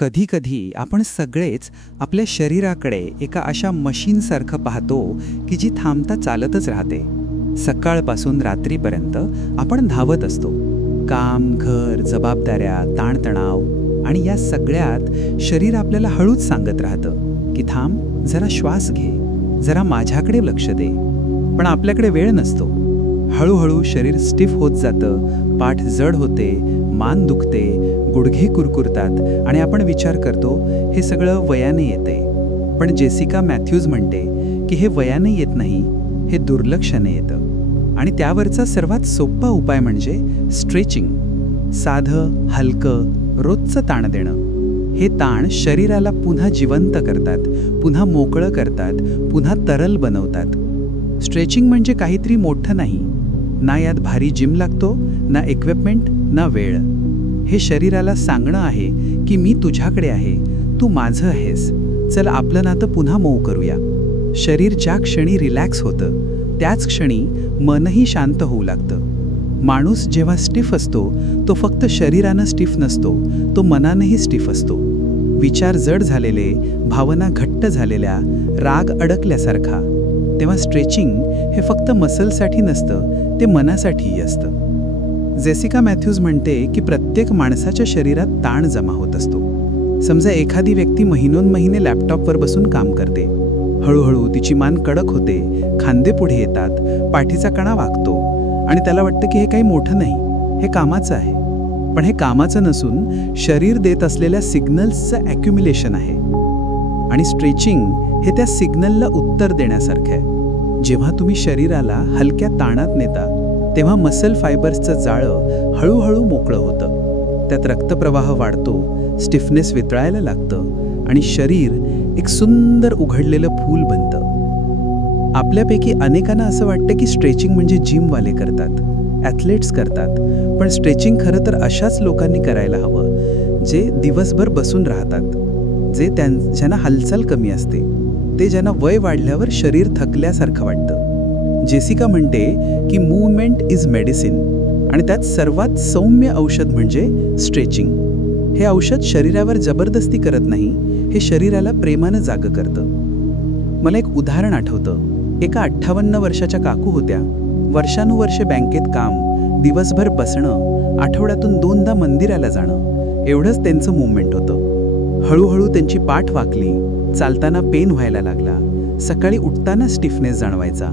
कधी-कधी आपण सगळेच आपल्या शरीराकडे एका अशा मशीनसारखं पाहतो की जी थांबता चालतच राहते. सकाळपासून रात्रीपर्यंत आपण धावत असतो. काम, घर, जबाबदाऱ्या, ताणतणाव आणि या सगळ्यात शरीर आपल्याला हळूच सांगत राहतं की थांब, जरा श्वास घे, जरा माझ्याकडे लक्ष दे. पण आपल्याकडे वेळ नसतो. हळूहळू शरीर स्टिफ होत जातं, पाठ जड होते, मान दुखते, गुडघे कुरकुरतात आणि आपण विचार करतो हे सगळं वयाने येते. पण जेसिका मॅथ्यूज म्हणते की हे वयाने येत नाही, हे दुर्लक्षाने येतं. आणि त्यावरचा सर्वात सोपा उपाय म्हणजे स्ट्रेचिंग. साधं, हलकं, रोजचं ताण देणं. हे ताण शरीराला पुन्हा जिवंत करतात, पुन्हा मोकळं करतात, पुन्हा तरल बनवतात. स्ट्रेचिंग म्हणजे काहीतरी मोठं नाही. ना यात भारी जिम लागतो, ना इक्विपमेंट, ना वेळ. हे शरीराला सांगणं आहे की मी तुझ्याकडे आहे, तू माझं आहेस, चल आपलं नातं पुन्हा मऊ करूया. शरीर ज्या क्षणी रिलॅक्स होतं त्याच क्षणी मनही शांत होऊ लागतं. माणूस जेव्हा स्टिफ असतो तो फक्त शरीरानं स्टिफ नसतो, तो मनानंही स्टिफ असतो. विचार जड झालेले, भावना घट्ट झालेल्या, राग अडकल्यासारखा. तेव्हा स्ट्रेचिंग हे फक्त मसलसाठी नसतं, ते मनासाठीही असतं. जेसिका मॅथ्यूज म्हणते की प्रत्येक माणसाच्या शरीरात ताण जमा होत असतो. समजा एखादी व्यक्ती महिनोन्महिने लॅपटॉपवर बसून काम करते. हळूहळू तिची मान कडक होते, खांदे पुढे येतात, पाठीचा कणा वाकतो आणि त्याला वाटतं की हे काही मोठं नाही, हे कामाचं आहे. पण हे कामाचं नसून शरीर देत असलेल्या सिग्नल्सचं ॲक्युम्युलेशन आहे. आणि स्ट्रेचिंग हे त्या सिग्नलला उत्तर देण्यासारखं आहे. जेव्हा तुम्ही शरीराला हलक्या ताणात नेता तेव्हा मसल फायबर्सचं जाळं हळूहळू मोकळं होतं. त्यात रक्तप्रवाह वाढतो, स्टिफनेस वितळायला लागतं आणि शरीर एक सुंदर उघडलेलं फूल बनतं. आपल्यापैकी अनेकांना असं वाटतं की स्ट्रेचिंग म्हणजे जिमवाले करतात, ॲथलेट्स करतात. पण स्ट्रेचिंग खरं तर अशाच लोकांनी करायला हवं जे दिवसभर बसून राहतात, जे ज्यांना हालचाल कमी असते, ते ज्यांना वय वाढल्यावर शरीर थकल्यासारखं वाटतं. जेसिका म्हणते की मूवमेंट इज मेडिसिन आणि त्यात सर्वात सौम्य औषध म्हणजे स्ट्रेचिंग. हे औषध शरीरावर जबरदस्ती करत नाही, हे शरीराला प्रेमानं जागं करतं. मला एक उदाहरण आठवतं. एका 58 वर्षाच्या काकू होत्या. वर्षानुवर्षे बँकेत काम, दिवसभर बसणं, आठवड्यातून 2दा मंदिराला जाणं, एवढंच त्यांचं मूवमेंट होतं. हळूहळू त्यांची पाठ वाकली, चालताना पेन व्हायला लागला, सकाळी उठताना स्टिफनेस जाणवायचा.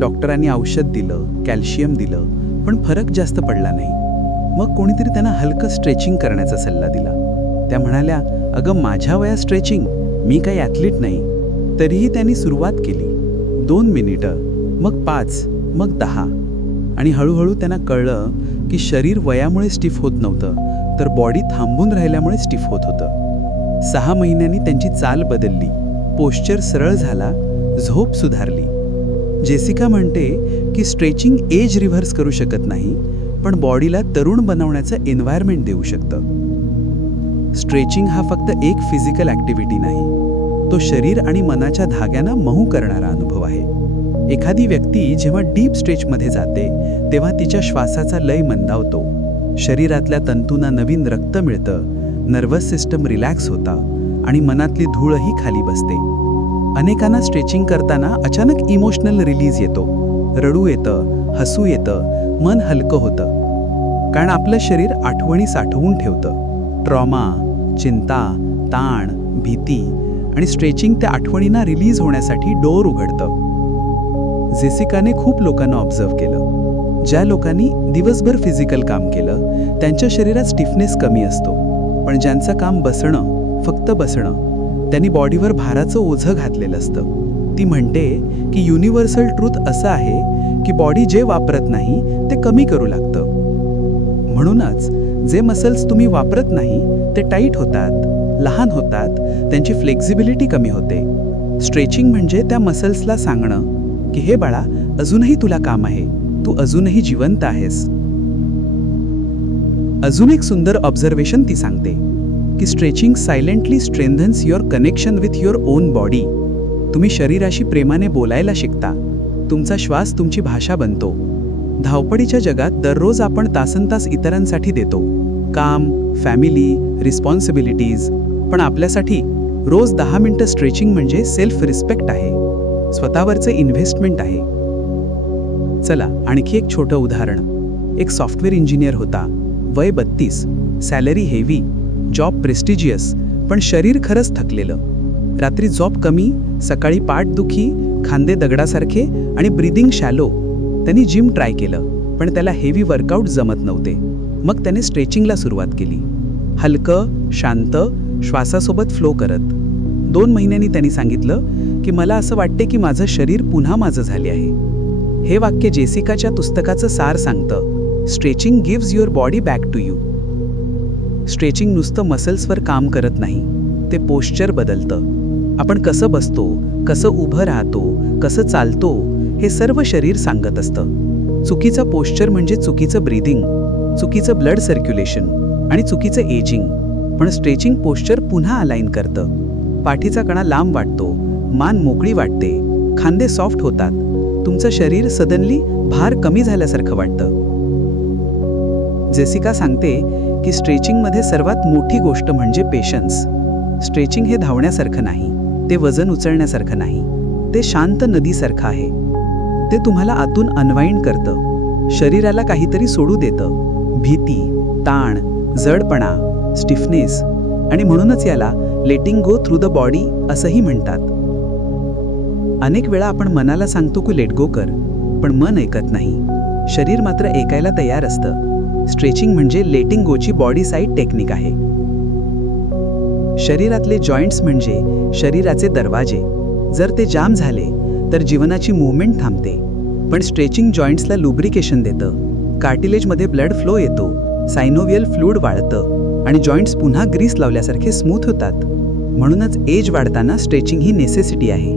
डॉक्टरांनी औषध दिलं, कॅल्शियम दिलं, पण फरक जास्त पडला नाही. मग कोणीतरी त्यांना हलकं स्ट्रेचिंग करण्याचा सल्ला दिला. त्या म्हणाल्या, अगं माझ्या वयात स्ट्रेचिंग, मी काही ॲथलीट नाही. तरीही त्यांनी सुरुवात केली. 2 मिनिटं, मग 5, मग 10. आणि हळूहळू त्यांना कळलं की शरीर वयामुळे स्टिफ होत नव्हतं, तर बॉडी थांबून राहिल्यामुळे स्टिफ होत होतं. 6 महिन्यांनी त्यांची चाल बदलली, पोश्चर सरळ झाला, झोप सुधारली. जेसिका म्हणते की स्ट्रेचिंग एज रिव्हर्स करू शकत नाही, पण बॉडीला तरुण बनवण्याचं एन्व्हायरमेंट देऊ शकतं. स्ट्रेचिंग हा फक्त एक फिजिकल ॲक्टिव्हिटी नाही, तो शरीर आणि मनाच्या धाग्यांना मऊ करणारा अनुभव आहे. एखादी व्यक्ती जेव्हा डीप स्ट्रेचमध्ये जाते तेव्हा तिच्या श्वासाचा लय मंदावतो, शरीरातल्या तंतूंना नवीन रक्त मिळतं, नर्वस सिस्टम रिलॅक्स होता आणि मनातली धूळही खाली बसते. अनेकांना स्ट्रेचिंग करताना अचानक इमोशनल रिलीज येतो. रडू येतं, हसू येतं, मन हलकं होतं. कारण आपलं शरीर आठवणी साठवून ठेवतं. ट्रॉमा, चिंता, ताण, भीती आणि स्ट्रेचिंग त्या आठवणींना रिलीज होण्यासाठी डोर उघडतं. जेसिकाने खूप लोकांना ऑब्झर्व केलं. ज्या लोकांनी दिवसभर फिजिकल काम केलं त्यांच्या शरीरात स्टिफनेस कमी असतो. पण ज्यांचं काम बसणं, फक्त बसणं, त्यांनी बॉडीवर भाराचं ओझं घातलेलं असतं. ती म्हणते की युनिव्हर्सल ट्रूथ असं आहे की बॉडी जे वापरत नाही ते कमी करू लागतं. म्हणूनच जे मसल्स तुम्ही वापरत नाही ते टाईट होतात, लहान होतात, त्यांची फ्लेक्झिबिलिटी कमी होते. स्ट्रेचिंग म्हणजे त्या मसल्सला सांगणं की हे बाळा, अजूनही तुला काम आहे, तू अजूनही जिवंत आहेस. अजून एक सुंदर ऑब्झर्वेशन ती सांगते की stretching silently strengthens your connection with your on body. तुम्ही शरीराशी प्रेमाने बोलायला शिकता. तुमचा श्वास तुमची भाषा बनतो. धावपळीच्या जगात दररोज आपण तासनतास इतरांसाठी देतो, काम, फॅमिली, रिस्पॉन्सिबिलिटीज. पण आपल्यासाठी रोज 10 मिनिटं स्ट्रेचिंग म्हणजे सेल्फ रिस्पेक्ट आहे, स्वतःवरचं इन्व्हेस्टमेंट आहे. चला आणखी एक छोटं उदाहरण. एक सॉफ्टवेअर इंजिनियर होता, वय 32, सॅलरी हेवी, जॉब प्रेस्टिजियस, पण शरीर खरंच थकलेलं. रात्री झोप कमी, सकाळी पाठदुखी, खांदे दगडासारखे आणि ब्रीदिंग शॅलो. त्यांनी जिम ट्राय केलं, पण त्याला हेवी वर्कआउट जमत नव्हते. मग त्याने स्ट्रेचिंगला सुरुवात केली, हलकं, शांत, श्वासासोबत फ्लो करत. 2 महिन्यांनी त्यांनी सांगितलं की मला असं वाटते की माझं शरीर पुन्हा माझं झाले आहे. हे वाक्य जेसिकाच्या पुस्तकाचं सार सांगतं, stretching gives your body back to you. Stretching नुसतं मसल्सवर काम करत नाही, ते पोश्चर बदलतं. आपण कसं बसतो, कसं उभं राहतो, कसं चालतो, हे सर्व शरीर सांगत असतं. चुकीचं पोश्चर म्हणजे चुकीचं ब्रीदिंग, चुकीचं ब्लड सर्क्युलेशन आणि चुकीचं एजिंग. पण स्ट्रेचिंग पोश्चर पुन्हा अलाइन करतं. पाठीचा कणा लांब वाटतो, मान मोकळी वाटते, खांदे सॉफ्ट होतात, तुमचं शरीर सडनली भार कमी झाल्यासारखं वाटतं. जेसिका सांगते की स्ट्रेचिंगमध्ये सर्वात मोठी गोष्ट म्हणजे पेशन्स. स्ट्रेचिंग हे धावण्यासारखं नाही, ते वजन उचलण्यासारखं नाही, ते शांत नदीसारखं आहे. ते तुम्हाला आतून अनवाइंड करतं, शरीराला काहीतरी सोडू देतं, भीती, ताण, जडपणा, स्टिफनेस. आणि म्हणूनच याला लेटिंग गो थ्रू द बॉडी असंही म्हणतात. अनेक वेळा आपण मनाला सांगतो की लेट गो कर, पण मन ऐकत नाही, शरीर मात्र ऐकायला तयार असतं. स्ट्रेचिंग म्हणजे लेटिंग गोची बॉडी साईड टेक्निक आहे. शरीरातले जॉईंट्स म्हणजे शरीराचे दरवाजे. जर ते जाम झाले तर जीवनाची मूव्हमेंट थांबते. पण स्ट्रेचिंग जॉईंट्सला लुब्रिकेशन देतं, कार्टिलेजमध्ये ब्लड फ्लो येतो, सायनोव्हियल फ्लूइड वाढतं आणि जॉईंट्स पुन्हा ग्रीस लावल्यासारखे स्मूथ होतात. म्हणूनच एज वाढताना स्ट्रेचिंग ही नेसेसिटी आहे.